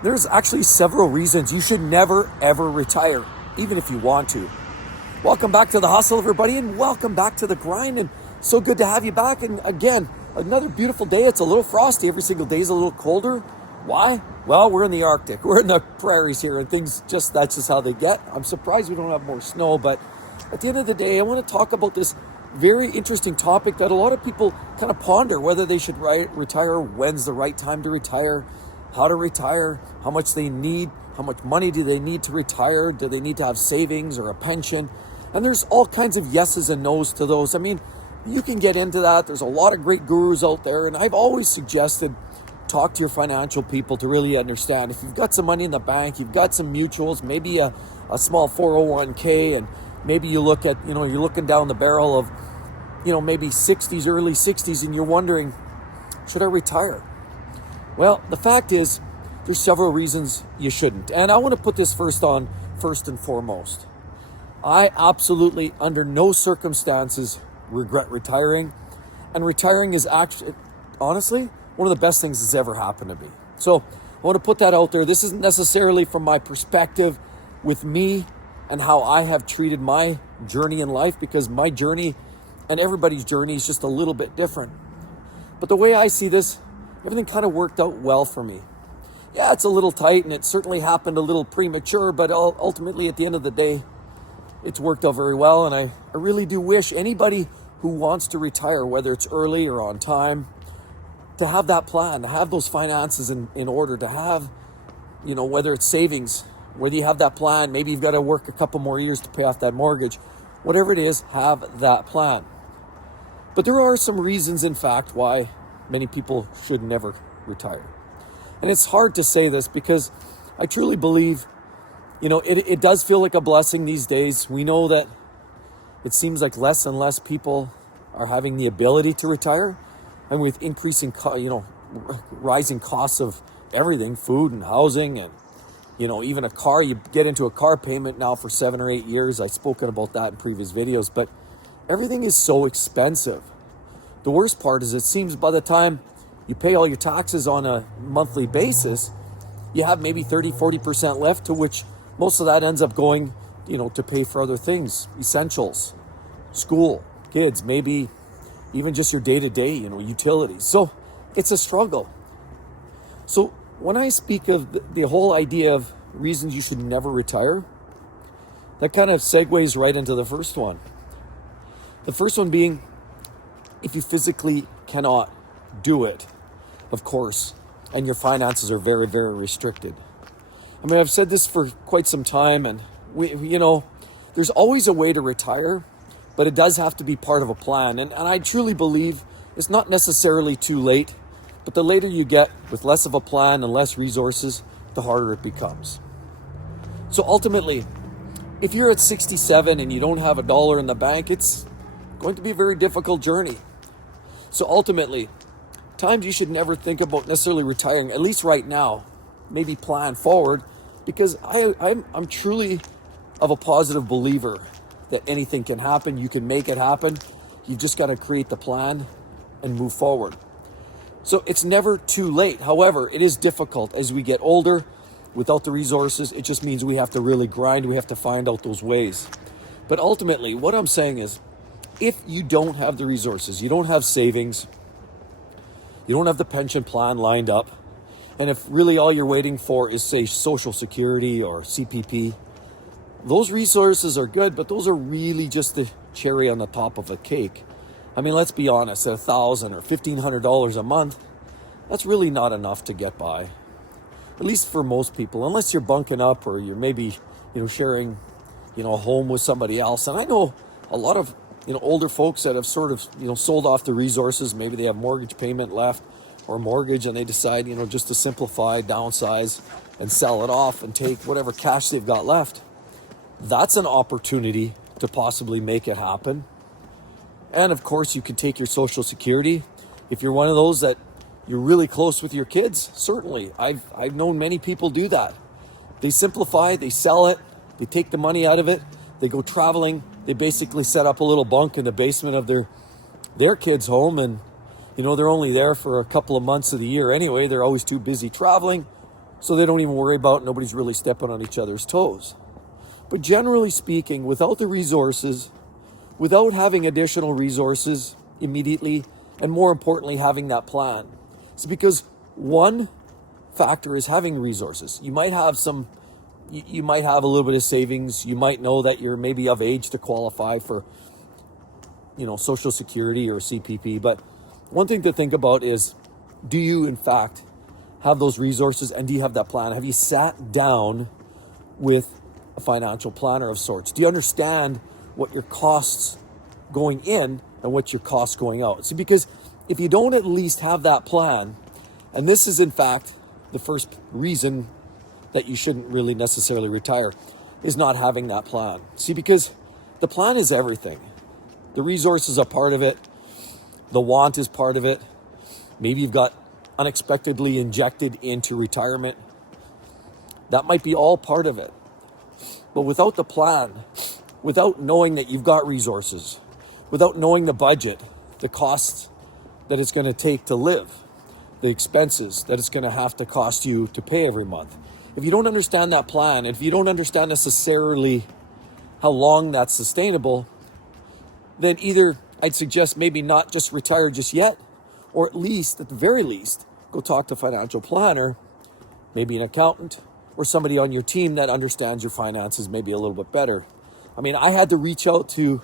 There's actually several reasons you should never, ever retire, even if you want to. Welcome back to the hustle, everybody, and welcome back to the grind. And so good to have you back. And again, another beautiful day. It's a little frosty. Every single day is a little colder. Why? Well, we're in the Arctic. We're in the prairies here, and that's just how they get. I'm surprised we don't have more snow, but at the end of the day, I want to talk about this very interesting topic that a lot of people kind of ponder, whether they should retire, when's the right time to retire, how to retire, how much they need, how much money do they need to retire, do they need to have savings or a pension? And there's all kinds of yeses and nos to those. I mean, you can get into that. There's a lot of great gurus out there, and I've always suggested talk to your financial people to really understand. If you've got some money in the bank, you've got some mutuals, maybe a small 401k, and maybe you look at, you're looking down the barrel of, maybe 60s, early 60s, and you're wondering, should I retire? Well, the fact is, there's several reasons you shouldn't. And I want to put this first and foremost. I absolutely, under no circumstances, regret retiring. And retiring is actually, honestly, one of the best things that's ever happened to me. So I want to put that out there. This isn't necessarily from my perspective with me and how I have treated my journey in life, because my journey and everybody's journey is just a little bit different. But the way I see this, everything kind of worked out well for me. Yeah, it's a little tight, and it certainly happened a little premature, but ultimately at the end of the day, it's worked out very well. And I really do wish anybody who wants to retire, whether it's early or on time, to have that plan, to have those finances in order, to have, whether it's savings, whether you have that plan, maybe you've got to work a couple more years to pay off that mortgage, whatever it is, have that plan. But there are some reasons, in fact, why many people should never retire. And it's hard to say this because I truly believe, it does feel like a blessing these days. We know that it seems like less and less people are having the ability to retire. And with increasing, rising costs of everything, food and housing, and, even a car, you get into a car payment now for 7 or 8 years. I've spoken about that in previous videos, but everything is so expensive. The worst part is it seems by the time you pay all your taxes on a monthly basis, you have maybe 30-40% left, to which most of that ends up going, to pay for other things, essentials, school, kids, maybe even just your day-to-day, utilities. So it's a struggle. So when I speak of the whole idea of reasons you should never retire, that kind of segues right into the first one. The first one being, if you physically cannot do it, of course, and your finances are very, very restricted. I mean, I've said this for quite some time, and there's always a way to retire, but it does have to be part of a plan. And I truly believe it's not necessarily too late, but the later you get with less of a plan and less resources, the harder it becomes. So ultimately, if you're at 67 and you don't have $1 in the bank, it's going to be a very difficult journey. So ultimately, times you should never think about necessarily retiring, at least right now, maybe plan forward, because I'm truly of a positive believer that anything can happen. You can make it happen. You just got to create the plan and move forward. So it's never too late. However, it is difficult as we get older. Without the resources, it just means we have to really grind. We have to find out those ways. But ultimately, what I'm saying is, if you don't have the resources, you don't have savings, you don't have the pension plan lined up, and if really all you're waiting for is, say, Social Security or CPP, those resources are good, but those are really just the cherry on the top of a cake. I mean, let's be honest, at $1,000 or $1,500 a month, that's really not enough to get by. At least for most people, unless you're bunking up or you're maybe, sharing, a home with somebody else. And I know a lot of, older folks that have sort of, sold off the resources. Maybe they have mortgage payment left or mortgage, and they decide, just to simplify, downsize, and sell it off and take whatever cash they've got left. That's an opportunity to possibly make it happen. And of course, you can take your Social Security. If you're one of those that you're really close with your kids, certainly. I've known many people do that. They simplify, they sell it, they take the money out of it, they go traveling, they basically set up a little bunk in the basement of their kids' home, and they're only there for a couple of months of the year anyway. They're always too busy traveling. So they don't even worry about nobody's really stepping on each other's toes. But generally speaking, without the resources, without having additional resources immediately, and more importantly, having that plan. It's because one factor is having resources. You might have you might have a little bit of savings. You might know that you're maybe of age to qualify for, Social Security or CPP. But one thing to think about is, do you in fact have those resources, and do you have that plan? Have you sat down with a financial planner of sorts? Do you understand what your costs going in and what your costs going out? See, because if you don't at least have that plan, and this is in fact the first reason that you shouldn't really necessarily retire, is not having that plan. See, because the plan is everything. The resources are part of it. The want is part of it. Maybe you've got unexpectedly injected into retirement. That might be all part of it. But without the plan, without knowing that you've got resources, without knowing the budget, the costs that it's going to take to live, the expenses that it's going to have to cost you to pay every month. If you don't understand that plan, if you don't understand necessarily how long that's sustainable, then either I'd suggest maybe not just retire just yet, or at least, at the very least, go talk to a financial planner, maybe an accountant, or somebody on your team that understands your finances maybe a little bit better. I mean, I had to reach out to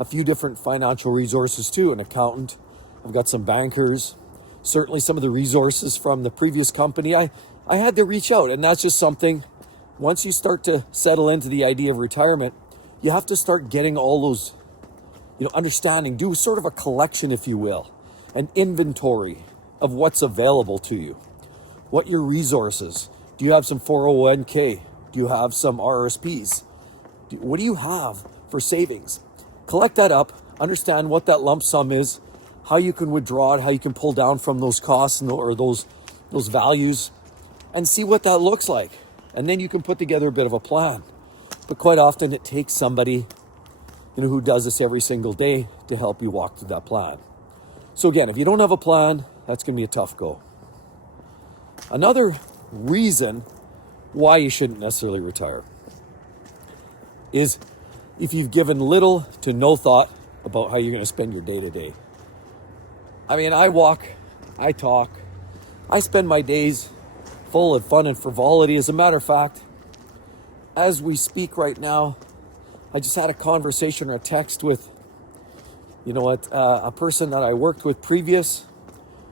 a few different financial resources too, an accountant. I've got some bankers, certainly some of the resources from the previous company. I had to reach out, and that's just something, once you start to settle into the idea of retirement, you have to start getting all those, understanding, do sort of a collection, if you will, an inventory of what's available to you. What your resources? Do you have some 401k? Do you have some RSPs? What do you have for savings? Collect that up, understand what that lump sum is, how you can withdraw it, how you can pull down from those costs or those values, and see what that looks like. And then you can put together a bit of a plan. But quite often it takes somebody who does this every single day to help you walk through that plan. So again, if you don't have a plan, that's going to be a tough go. Another reason why you shouldn't necessarily retire is if you've given little to no thought about how you're going to spend your day to day. I mean, I walk, I talk, I spend my days full of fun and frivolity. As a matter of fact, as we speak right now, I just had a conversation or a text with, a person that I worked with previous.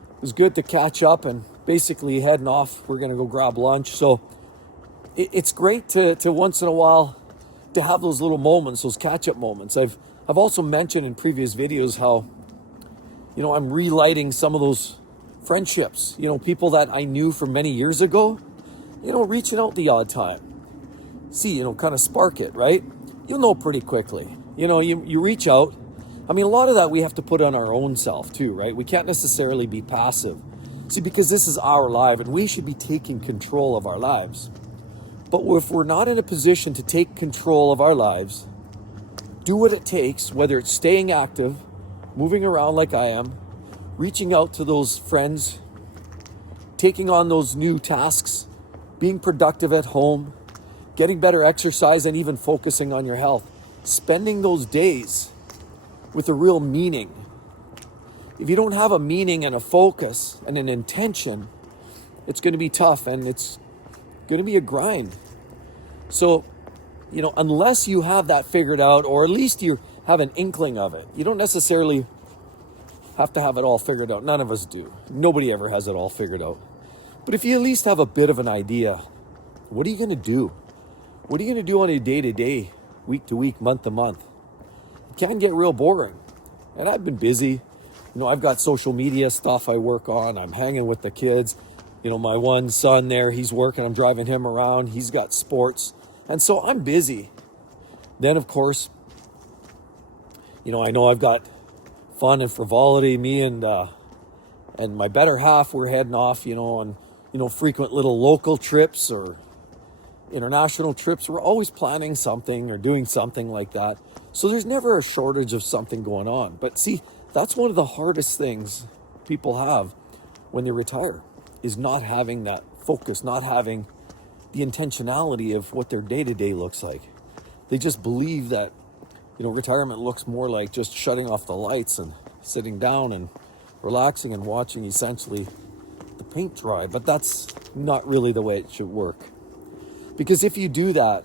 It was good to catch up, and basically heading off. We're going to go grab lunch. So it's great to once in a while to have those little moments, those catch-up moments. I've also mentioned in previous videos how, I'm relighting some of those friendships, people that I knew from many years ago, reaching out the odd time. See, kind of spark it, right? You'll know pretty quickly. You reach out. I mean, a lot of that we have to put on our own self too, right? We can't necessarily be passive. See, because this is our life and we should be taking control of our lives. But if we're not in a position to take control of our lives, do what it takes, whether it's staying active, moving around like I am, reaching out to those friends, taking on those new tasks, being productive at home, getting better exercise, and even focusing on your health. Spending those days with a real meaning. If you don't have a meaning and a focus and an intention, it's going to be tough and it's going to be a grind. So, unless you have that figured out, or at least you have an inkling of it, you don't necessarily have to have it all figured out. None of us do. Nobody ever has it all figured out. But if you at least have a bit of an idea, what are you going to do? What are you going to do on a day-to-day, week-to-week, month-to-month? It can get real boring. And I've been busy. I've got social media stuff I work on. I'm hanging with the kids. My one son there, he's working. I'm driving him around. He's got sports. And so I'm busy. Then, of course, I know I've got fun and frivolity. Me and my better half, we're heading off, on, frequent little local trips or international trips. We're always planning something or doing something like that. So there's never a shortage of something going on. But see, that's one of the hardest things people have when they retire, is not having that focus, not having the intentionality of what their day-to-day looks like. They just believe that, retirement looks more like just shutting off the lights and sitting down and relaxing and watching essentially the paint dry. But that's not really the way it should work. Because if you do that,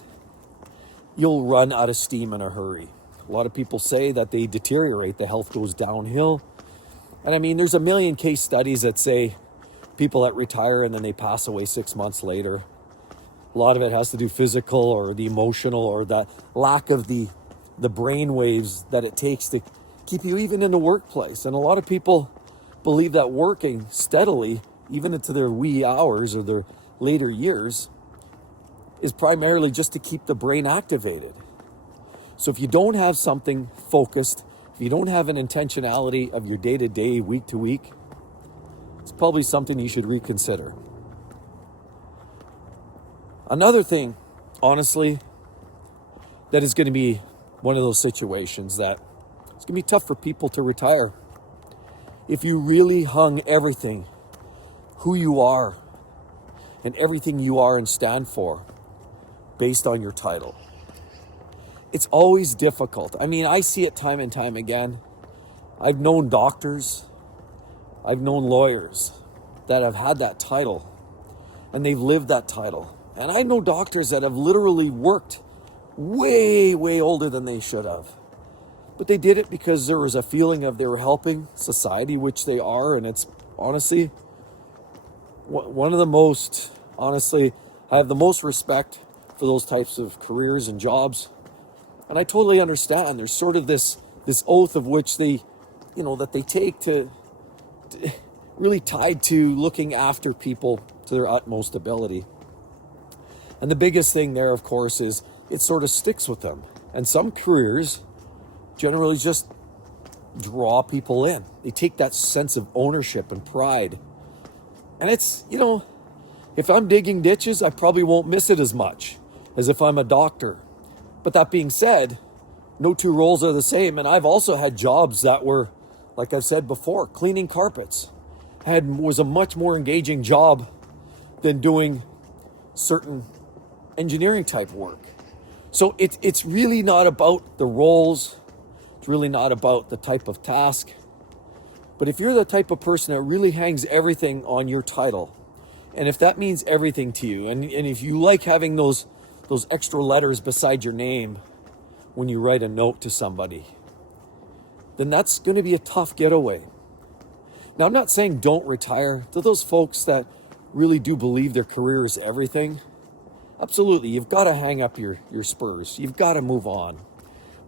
you'll run out of steam in a hurry. A lot of people say that they deteriorate, the health goes downhill. And I mean, there's a million case studies that say people that retire and then they pass away 6 months later. A lot of it has to do physical or the emotional or that lack of the brain waves that it takes to keep you even in the workplace. And a lot of people believe that working steadily, even into their wee hours or their later years, is primarily just to keep the brain activated. So if you don't have something focused, if you don't have an intentionality of your day-to-day, week-to-week, it's probably something you should reconsider. Another thing, honestly, that is going to be one of those situations that it's going to be tough for people to retire. If you really hung everything, who you are, and everything you are and stand for, based on your title. It's always difficult. I mean, I see it time and time again. I've known doctors, I've known lawyers that have had that title and they've lived that title. And I know doctors that have literally worked way, way older than they should have. But they did it because there was a feeling of they were helping society, which they are. And it's honestly one of the most, I have the most respect for those types of careers and jobs. And I totally understand. There's sort of this oath of which they, that they take to really tied to looking after people to their utmost ability. And the biggest thing there, of course, is it sort of sticks with them. And some careers generally just draw people in. They take that sense of ownership and pride. And it's, if I'm digging ditches, I probably won't miss it as much as if I'm a doctor. But that being said, no two roles are the same. And I've also had jobs that were, like I've said before, cleaning carpets was a much more engaging job than doing certain engineering type work. So it's really not about the roles. It's really not about the type of task. But if you're the type of person that really hangs everything on your title, and if that means everything to you, and if you like having those extra letters beside your name when you write a note to somebody, then that's going to be a tough getaway. Now, I'm not saying don't retire. To those folks that really do believe their career is everything, absolutely, you've got to hang up your spurs. You've got to move on.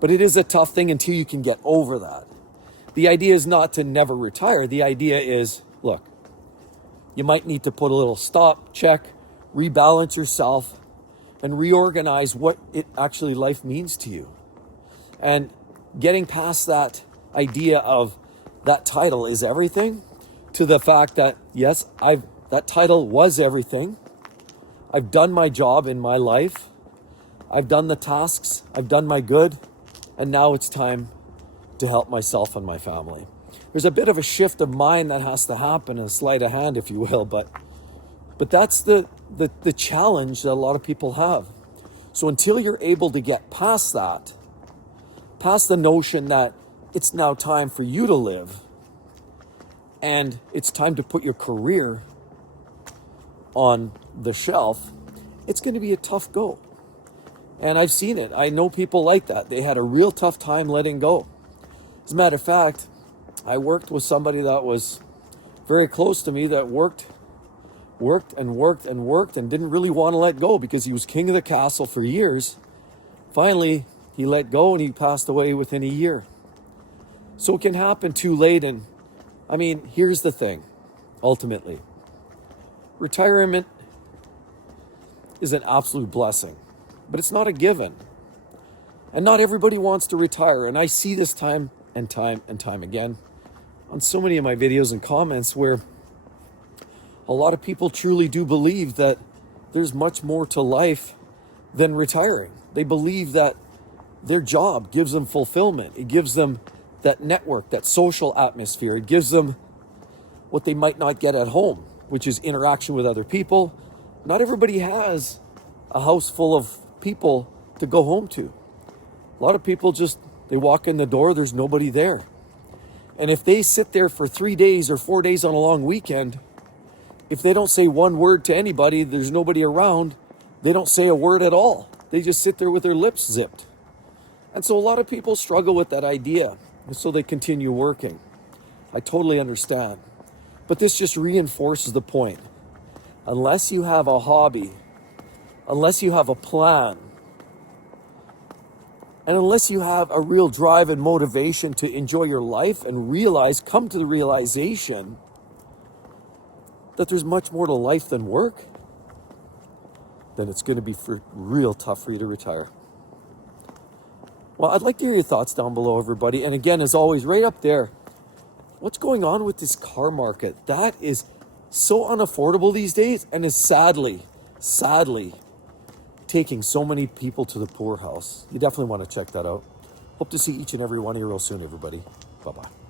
But it is a tough thing until you can get over that. The idea is not to never retire. The idea is, look, you might need to put a little stop, check, rebalance yourself, and reorganize what it actually life means to you. And getting past that idea of that title is everything to the fact that, yes, that title was everything. I've done my job in my life. I've done the tasks. I've done my good. And now it's time to help myself and my family. There's a bit of a shift of mind that has to happen, a sleight of hand, if you will, but that's the challenge that a lot of people have. So until you're able to get past that, past the notion that it's now time for you to live and it's time to put your career on the shelf, it's going to be a tough go. And I've seen it. I know people like that. They had a real tough time letting go. As a matter of fact, I worked with somebody that was very close to me that worked and didn't really want to let go because he was king of the castle for years. Finally, he let go and he passed away within a year. So it can happen too late. And I mean, here's the thing, ultimately. Retirement is an absolute blessing, but it's not a given. And not everybody wants to retire. And I see this time and time again on so many of my videos and comments where a lot of people truly do believe that there's much more to life than retiring. They believe that their job gives them fulfillment. It gives them that network, that social atmosphere. It gives them what they might not get at home, which is interaction with other people, not everybody has a house full of people to go home to. A lot of people just, they walk in the door, there's nobody there. And if they sit there for 3 days or 4 days on a long weekend, if they don't say one word to anybody, there's nobody around, they don't say a word at all. They just sit there with their lips zipped. And so a lot of people struggle with that idea, and so they continue working. I totally understand. But this just reinforces the point. Unless you have a hobby, unless you have a plan, and unless you have a real drive and motivation to enjoy your life and come to the realization that there's much more to life than work, then it's going to be real tough for you to retire. Well, I'd like to hear your thoughts down below, everybody. And again, as always, right up there, what's going on with this car market? That is so unaffordable these days and is sadly taking so many people to the poorhouse. You definitely want to check that out. Hope to see each and every one of you real soon, everybody. Bye-bye.